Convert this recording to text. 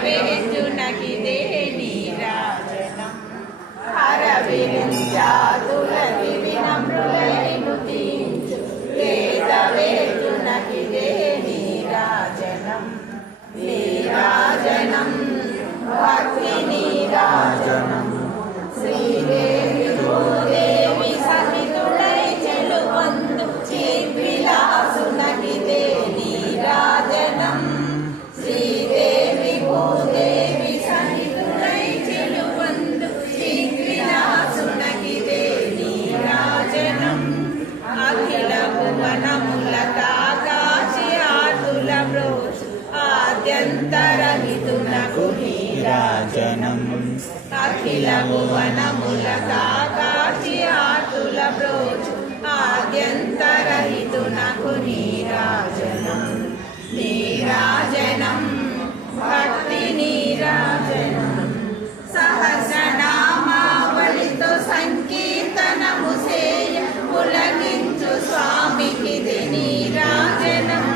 వేదవేద్యునకిదే నీరాజనం హరవిరించాతులకి వినమ్రులైనుతించు వేదవేద్యునకిదే నీరాజనం నీరాజనం భక్తి నీరాజనం శ్రీదేవి భూదేవి సహితుడై చెలువందు చిద్విలాసునకిదే నీరాజనం శ్రీదేవి భూదేవి సహితుడై చెలువందు చిద్విలాసునకిదే నీరాజనం అఖిల భువనముల తాకాశి ఆతుల బ్రోచు ఆద్యంతరహితునకు నీరాజనం అఖిల భువనముల తాకాశి ఆతుల బ్రోచు ఆద్యంతరహితునకు నీరాజనం నీరాజనం